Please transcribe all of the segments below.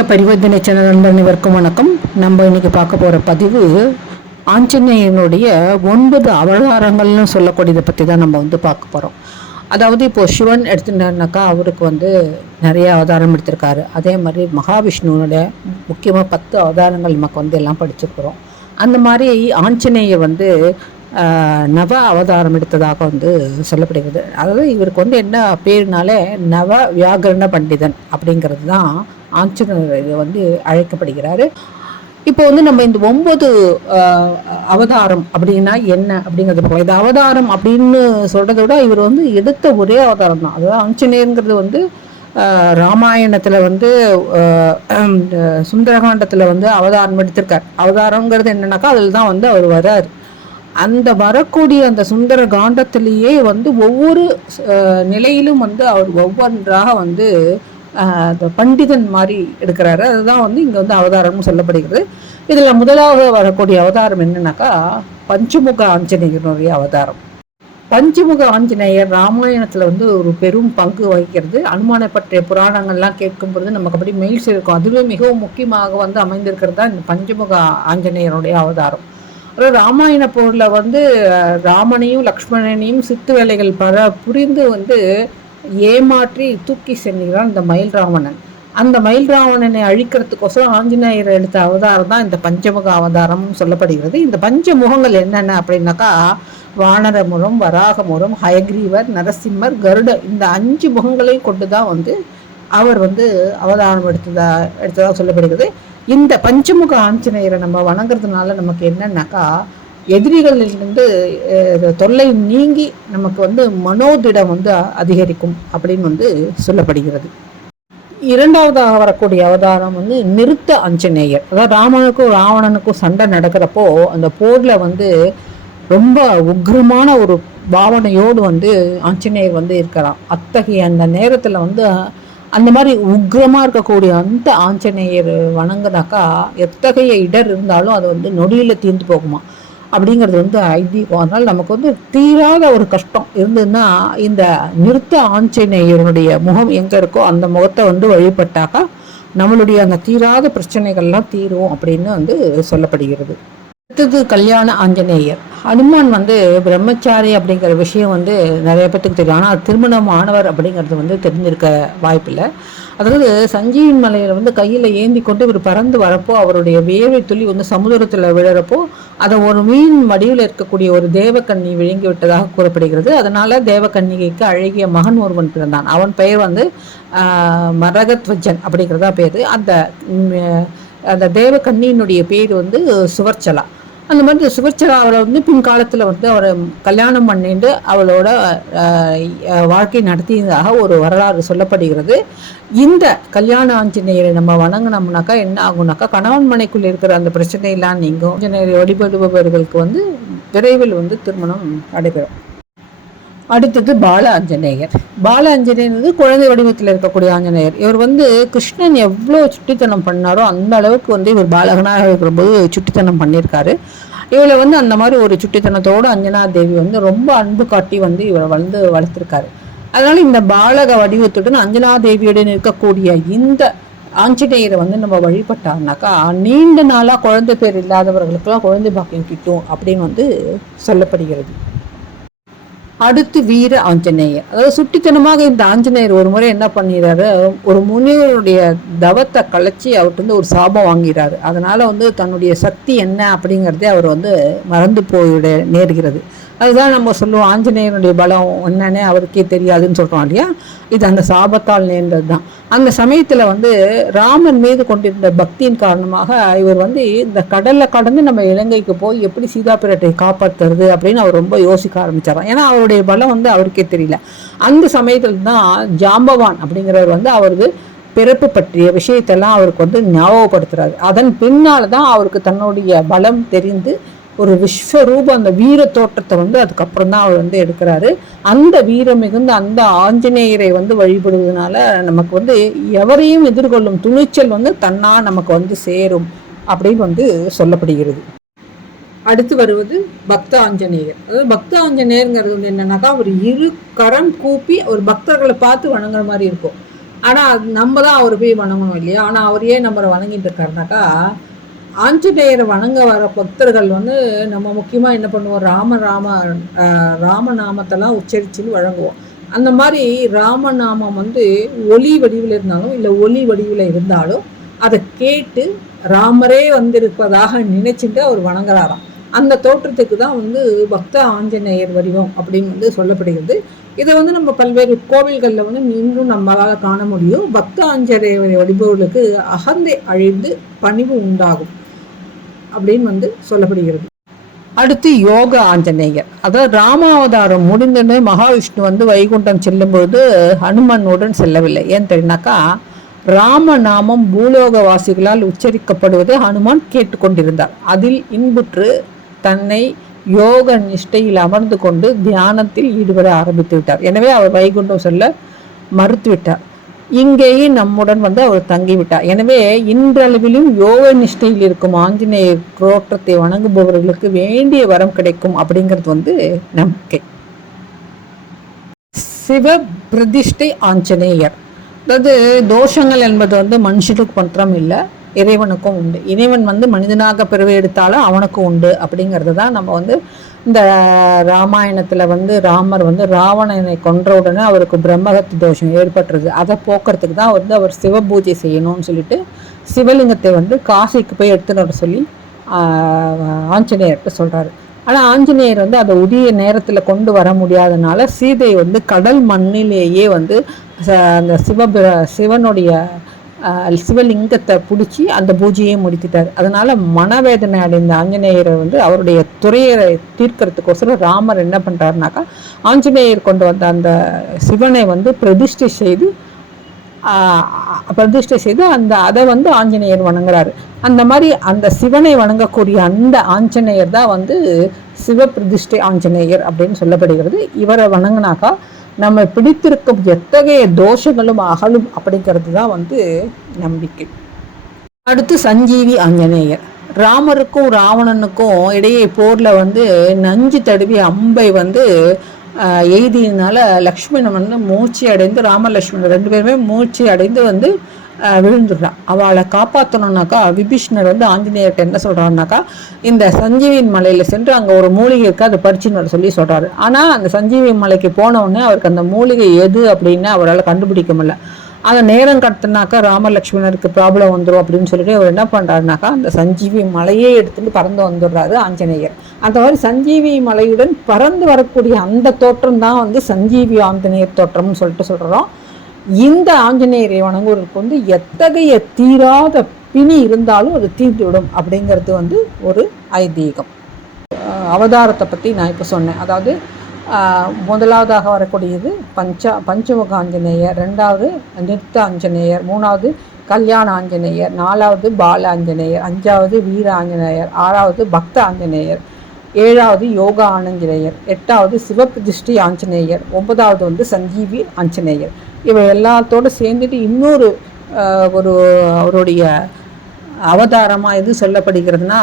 ஆன்மீக பரிவர்த்தனை சேனல் நண்பர் அனைவருக்கும் வணக்கம். நம்ம இன்னைக்கு பார்க்க போகிற பதிவு ஆஞ்சநேயனுடைய 9 அவதாரங்கள்னு சொல்லக்கூடியதை பற்றி தான் நம்ம பார்க்க போகிறோம். அதாவது இப்போது சிவன் எடுத்துட்டாருனாக்கா அவருக்கு நிறைய அவதாரம் எடுத்திருக்காரு. அதே மாதிரி மகாவிஷ்ணுவோட முக்கியமாக 10 அவதாரங்கள் நமக்கு எல்லாம் படிச்சிருக்கிறோம். அந்த மாதிரி ஆஞ்சநேயர் நவ அவதாரம் எடுத்ததாக சொல்லப்படுகிறது. அதாவது இவருக்கு என்ன பேருனாலே நவ வியாகரண பண்டிதன் அப்படிங்கிறது தான் ஆஞ்சநேயர் அழைக்கப்படுகிறாரு. இப்போ நம்ம இந்த 9 அவதாரம் அப்படின்னா என்ன அப்படிங்கிறது போல, இது அவதாரம் அப்படின்னு சொல்றதை விட இவர் எடுத்த ஒரே அவதாரம் தான். அதாவது ஆஞ்சநேயருங்கிறது ராமாயணத்தில் சுந்தரகாண்டத்தில் அவதாரம் எடுத்திருக்கார். அவதாரங்கிறது என்னன்னாக்கா அதில் தான் அவர் வரார். அந்த வரக்கூடிய அந்த சுந்தர காண்டத்திலேயே ஒவ்வொரு நிலையிலும் அவர் ஒவ்வொன்றாக பண்டிதன் மாதிரி எடுக்கிறாரு. அதுதான் இங்கே அவதாரம்னு சொல்லப்படுகிறது. இதில் முதலாவது வரக்கூடிய அவதாரம் என்னன்னாக்கா பஞ்சமுக ஆஞ்சநேயனுடைய அவதாரம். பஞ்சமுக ஆஞ்சநேயர் ராமாயணத்தில் ஒரு பெரும் பங்கு வகிக்கிறது. அனுமானை பற்றிய புராணங்கள்லாம் கேட்கும் பொழுது நமக்கு அப்படி மெயில் இருக்கும். அதுவே மிகவும் முக்கியமாக அமைந்திருக்கிறது தான் இந்த பஞ்சமுக ஆஞ்சநேயனுடைய அவதாரம். ராமாயண போரில் ராமனையும் லக்ஷ்மணனையும் சித்து வேலைகள் புரிந்து ஏமாற்றி தூக்கி சென்றான் இந்த மயில் ராவணன். அந்த மயில் ராவணனை அழிக்கிறதுக்கோசரம் ஆஞ்சநேயர் எடுத்த அவதாரம் தான் இந்த பஞ்சமுக அவதாரம் சொல்லப்படுகிறது. இந்த பஞ்ச முகங்கள் என்னென்ன அப்படின்னாக்கா வானரமுகம், வராகமுகம், ஹயக்ரீவர், நரசிம்மர், கருட, இந்த 5 முகங்களை கொண்டு தான் அவர் அவதாரம் எடுத்ததாக சொல்லப்படுகிறது. இந்த பஞ்சமுக ஆஞ்சநேயரை நம்ம வணங்குறதுனால நமக்கு என்னன்னாக்கா எதிரிகளிலிருந்து தொல்லை நீங்கி நமக்கு மனோதிடம் அதிகரிக்கும் அப்படின்னு சொல்லப்படுகிறது. இரண்டாவதாக வரக்கூடிய அவதாரம் நிறுத்த ஆஞ்சநேயர். அதாவது ராமனுக்கும் ராவணனுக்கும் சண்டை நடக்கிறப்போ அந்த போர்ல ரொம்ப உக்ரமான ஒரு பாவனையோடு ஆஞ்சநேயர் இருக்கலாம். அத்தகைய அந்த நேரத்தில் அந்த மாதிரி உக்ரமாக இருக்கக்கூடிய அந்த ஆஞ்சநேயர் வணங்குனாக்கா எத்தகைய இடர் இருந்தாலும் அது நொடியில் தீர்ந்து போகுமா அப்படிங்கிறது ஐதீகம். அதனால் நமக்கு தீராத ஒரு கஷ்டம் இருந்ததுன்னா இந்த நிறுத்த ஆஞ்சநேயருடைய முகம் எங்கே இருக்கோ அந்த முகத்தை வழிபட்டாக்கா நம்மளுடைய அந்த தீராத பிரச்சனைகள்லாம் தீரும் அப்படின்னு சொல்லப்படுகிறது. அடுத்தது கல்யாண ஆஞ்சநேயர். ஹனுமான் பிரம்மச்சாரி அப்படிங்கிற விஷயம் நிறைய பேத்துக்கு தெரியும். ஆனால் திருமணம் ஆனவர் அப்படிங்கிறது தெரிஞ்சிருக்க வாய்ப்பில்லை. அதாவது சஞ்சீவின் மலையில் கையில் ஏந்தி கொண்டு இவர் பறந்து வரப்போ அவருடைய வேர்வை துளி சமுதிரத்தில் விழுறப்போ அதை ஒரு மீன் வடிவில் இருக்கக்கூடிய ஒரு தேவக்கன்னி விழுங்கி விட்டதாக கூறப்படுகிறது. அதனால தேவக்கன்னிகைக்கு அழகிய மகன் ஒருவன் பிறந்தான். அவன் பெயர் மரகத்வஜன் அப்படிங்கிறதா பேர். அந்த தேவக்கன்னியினுடைய பேர் சுவர்ச்சலா. அந்த மாதிரி சுவர்ச்சலா அவளை பின்காலத்தில் அவரை கல்யாணம் பண்ணிட்டு அவளோட வாழ்க்கை நடத்தியதாக ஒரு வரலாறு சொல்லப்படுகிறது. இந்த கல்யாண ஆஞ்சநேயரை நம்ம வணங்கினோம்னாக்கா என்ன ஆகும்னாக்கா கணவன் மனைக்குள் இருக்கிற அந்த பிரச்சனையெல்லாம் நீங்கும். ஆஞ்சநேயரை வழிபடுபவர்களுக்கு விரைவில் திருமணம் நடைபெறும். அடுத்தது பால ஆஞ்சநேயர். பால ஆஞ்சநேயர் குழந்தை வடிவத்தில் இருக்கக்கூடிய ஆஞ்சநேயர். இவர் கிருஷ்ணன் எவ்வளோ சுட்டித்தனம் பண்ணாரோ அந்த அளவுக்கு இவர் பாலகனாக இருக்கிறபோது சுட்டித்தனம் பண்ணியிருக்காரு. இவளை அந்த மாதிரி ஒரு சுட்டித்தனத்தோடு அஞ்சனா தேவி ரொம்ப அன்பு காட்டி இவரை வளர்த்துருக்காரு. அதனால இந்த பாலக வடிவத்துடன் அஞ்சனா தேவியுடன் இருக்கக்கூடிய இந்த ஆஞ்சநேயரை நம்ம வழிபட்டாருனாக்கா நீண்ட நாளாக குழந்தை பேர் இல்லாதவர்களுக்கெல்லாம் குழந்தை பாக்கியம் கிட்டும் அப்படின்னு சொல்லப்படுகிறது. அடுத்து வீர ஆஞ்சநேயர். அதாவது சுட்டித்தனமாக இந்த ஆஞ்சநேயர் ஒரு முறை என்ன பண்ணிடுறாரு, ஒரு முனிவருடைய தவத்தை கலைச்சி அவர்கிட்ட ஒரு சாபம் வாங்கிறாரு. அதனால தன்னுடைய சக்தி என்ன அப்படிங்கிறதே அவர் மறந்து போயிட நேர்கிறது. அதுதான் நம்ம சொல்லுவோம் ஆஞ்சநேயனுடைய பலம் என்னன்னே அவருக்கே தெரியாதுன்னு சொல்கிறோம் இல்லையா. இது அந்த சாபத்தால் நேர்ந்தது தான். அந்த சமயத்தில் ராமன் மீது கொண்டிருந்த பக்தியின் காரணமாக இவர் இந்த கடலில் கடந்து நம்ம இலங்கைக்கு போய் எப்படி சீதா பிராட்டியை காப்பாற்றுறது அப்படின்னு அவர் ரொம்ப யோசிக்க ஆரம்பிச்சாராம். ஏன்னா அவருடைய பலம் அவருக்கே தெரியல. அந்த சமயத்தில் தான் ஜாம்பவான் அப்படிங்கிறவர் அவருக்கு பிறப்பு பற்றிய விஷயத்தெல்லாம் அவருக்கு ஞாபகப்படுத்துறாரு. அதன் பின்னால் தான் அவருக்கு தன்னுடைய பலம் தெரிந்து ஒரு விஸ்வரூப அந்த வீர தோற்றத்தை அதுக்கப்புறம் தான் அவர் எடுக்கிறாரு. அந்த வீரம் மிகுந்த அந்த ஆஞ்சநேயரை வழிபடுவதனால நமக்கு எவரையும் எதிர்கொள்ளும் துணிச்சல் தன்னா நமக்கு சேரும் அப்படின்னு சொல்லப்படுகிறது. அடுத்து வருவது பக்த ஆஞ்சநேயர். அதாவது பக்த ஆஞ்சநேயருங்கிறது என்னன்னாக்கா ஒரு 2 கரம் கூப்பி ஒரு பக்தர்களை பார்த்து வணங்குற மாதிரி இருக்கும். ஆனால் நம்ம தான் அவர் போய் வணங்கணும் இல்லையா? ஆனால் அவர் ஏன் நம்மளை வணங்கிட்டு இருக்காருனாக்கா, ஆஞ்சநேயரை வணங்க வர பக்தர்கள் வந்து நம்ம முக்கியமாக என்ன பண்ணுவோம், ராமநாமத்தெல்லாம் உச்சரிச்சுன்னு வழங்குவோம். அந்த மாதிரி ராமநாமம் வந்து ஒலி வடிவில் இருந்தாலும் இல்லை ஒலி வடிவில் இருந்தாலும் அதை கேட்டு ராமரே வந்திருப்பதாக நினைச்சுட்டு அவர் வணங்குறாராம். அந்த தோற்றத்துக்கு தான் வந்து பக்த ஆஞ்சநேயர் வடிவம் அப்படின்னு வந்து சொல்லப்படுகிறது. இதை வந்து நம்ம பல்வேறு கோவில்களில் வந்து இன்றும் நம்மளால் காண முடியும். பக்த ஆஞ்சநேயர் வழிபவர்களுக்கு அகந்தை அழிந்து பணிவு உண்டாகும் அப்படின்னு வந்து சொல்லப்படுகிறது. அடுத்து யோக ஆஞ்சநேயர், அதாவது ராமாவதாரம் முடிந்துன்னு மகாவிஷ்ணு வந்து வைகுண்டம் செல்லும்போது ஹனுமனுடன் செல்லவில்லை. ஏன்னு தெரியுனாக்கா, ராமநாமம் பூலோகவாசிகளால் உச்சரிக்கப்படுவதை ஹனுமான் கேட்டுக்கொண்டிருந்தார். அதில் இன்புற்று தன்னை யோக நிஷ்டையில் அமர்ந்து கொண்டு தியானத்தில் ஈடுபட ஆரம்பித்து விட்டார். எனவே அவர் வைகுண்டம் செல்ல மறுத்துவிட்டார். இங்கேயே நம்முடன் வந்து அவர் தங்கிவிட்டார். எனவே இன்றளவிலும் யோக நிஷ்டையில் இருக்கும் ஆஞ்சநேயர் தோற்றத்தை வணங்குபவர்களுக்கு வேண்டிய வரம் கிடைக்கும் அப்படிங்கிறது வந்து நம்பிக்கை. சிவ பிரதிஷ்டை ஆஞ்சநேயர், அதாவது தோஷங்கள் என்பது வந்து மனுஷனுக்கு மாத்திரம் இல்லை, இறைவனுக்கும் உண்டு. இறைவன் வந்து மனிதனாக பிறவி எடுத்தாலும் அவனுக்கும் உண்டு அப்படிங்கிறது தான் நம்ம வந்து இந்த ராமாயணத்தில் வந்து ராமர் வந்து ராவணனை கொன்ற உடனே அவருக்கு பிரம்மகத்தி தோஷம் ஏற்பட்டுருது. அதை போக்குறதுக்கு தான் வந்து அவர் சிவ பூஜை செய்யணும்னு சொல்லிட்டு சிவலிங்கத்தை வந்து காசிக்கு போய் எடுத்துன்னு வர சொல்லி ஆஞ்சநேயர்கிட்ட சொல்கிறாரு. ஆனால் ஆஞ்சநேயர் வந்து அதை உரிய நேரத்தில் கொண்டு வர முடியாதனால சீதை வந்து கடல் மண்ணிலேயே வந்து அந்த சிவனுடைய சிவலிங்கத்தை பிடிச்சி அந்த பூஜையை முடித்துட்டார். அதனால மனவேதனை அடைந்த ஆஞ்சநேயரை வந்து அவருடைய துறையை தீர்க்கறதுக்கோசரம் ராமர் என்ன பண்ணுறாருனாக்கா, ஆஞ்சநேயர் கொண்டு வந்த அந்த சிவனை வந்து பிரதிஷ்டை செய்து அந்த அதை வந்து ஆஞ்சநேயர் வணங்குறாரு. அந்த மாதிரி அந்த சிவனை வணங்கக்கூடிய அந்த ஆஞ்சநேயர் தான் வந்து சிவ பிரதிஷ்டை ஆஞ்சநேயர் அப்படின்னு சொல்லப்படுகிறது. இவரை வணங்கினாக்கா நம்ம பிடித்திருக்கும் எத்தகைய தோஷங்களும் அகலும் அப்படிங்கிறது தான் வந்து நம்பிக்கை. அடுத்து சஞ்சீவி ஆஞ்சநேயர், ராமருக்கும் ராவணனுக்கும் இடையே போரில் வந்து நஞ்சு தடவி அம்பை வந்து எய்தினால லக்ஷ்மணன் வந்து மூச்சு அடைந்து, ராமலக்ஷ்மணன் 2 பேருமே மூச்சு அடைந்து வந்து விழுந்துடுறான். அவளை காப்பாற்றணுன்னாக்கா விபீஷ்ணர் வந்து ஆஞ்சநேயர்கிட்ட என்ன சொல்கிறாருனாக்கா, இந்த சஞ்சீவியின் மலையில் சென்று அங்கே ஒரு மூலிகை இருக்குது, அதை பறிச்சுன்னு வர சொல்லி சொல்கிறாரு. ஆனால் அந்த சஞ்சீவி மலைக்கு போனவுடனே அவருக்கு அந்த மூலிகை எது அப்படின்னு அவரால் கண்டுபிடிக்க முடியல. அதை நேரம் கடத்தினாக்கா ராமலக்ஷ்மணருக்கு ப்ராப்ளம் வந்துடும் அப்படின்னு சொல்லிட்டு அவர் என்ன பண்ணுறாருனாக்கா, அந்த சஞ்சீவி மலையே எடுத்துகிட்டு பறந்து வந்துடுறாரு ஆஞ்சநேயர். அந்த மாதிரி சஞ்சீவி மலையுடன் பறந்து வரக்கூடிய அந்த தோற்றம் தான் வந்து சஞ்சீவி ஆஞ்சநேயர் தோற்றம்னு சொல்லிட்டு சொல்கிறோம். இந்த ஆஞ்சநேயரை வணங்குவதற்கு வந்து எத்தகைய தீராத பிணி இருந்தாலும் அது தீர்ந்துவிடும் அப்படிங்கிறது வந்து ஒரு ஐதீகம். அவதாரத்தை பற்றி நான் இப்போ சொன்னேன். அதாவது முதலாவதாக வரக்கூடியது பஞ்சமுக ஆஞ்சநேயர், 2வது நிறுத்த ஆஞ்சநேயர், 3வது கல்யாண ஆஞ்சநேயர், 4வது பால ஆஞ்சநேயர், 5வது வீர ஆஞ்சநேயர், 6வது பக்த ஆஞ்சநேயர், 7வது யோகா ஆஞ்சநேயர், 8வது சிவபிரதிஷ்டை ஆஞ்சநேயர், 9வது வந்து சஞ்சீவி ஆஞ்சநேயர். இவை எல்லாத்தோடு சேர்ந்துட்டு இன்னொரு அவருடைய அவதாரமாக எது சொல்லப்படுகிறதுனா,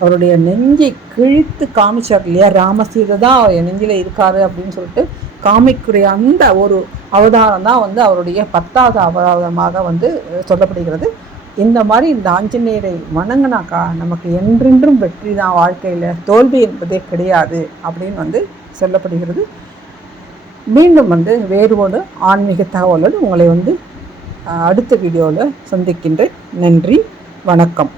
அவருடைய நெஞ்சை கிழித்து காமிச்சார் இல்லையா, ராமசீதை தான் அவர் நெஞ்சில் இருக்காரு அப்படின்னு சொல்லிட்டு காமிக்கூடிய அந்த ஒரு அவதாரம் தான் வந்து அவருடைய 10வது அவதாரமாக வந்து சொல்லப்படுகிறது. இந்த மாதிரி இந்த ஆஞ்சநேயரை வணங்கினாக்கா நமக்கு என்றென்றும் வெற்றி தான், வாழ்க்கையில் தோல்வி என்பதே கிடையாது அப்படின்னு வந்து சொல்லப்படுகிறது. மீண்டும் வந்து வேறு ஒரு ஆன்மீக தகவலோடு உங்களை வந்து அடுத்த வீடியோவில் சந்திக்கின்றேன். நன்றி, வணக்கம்.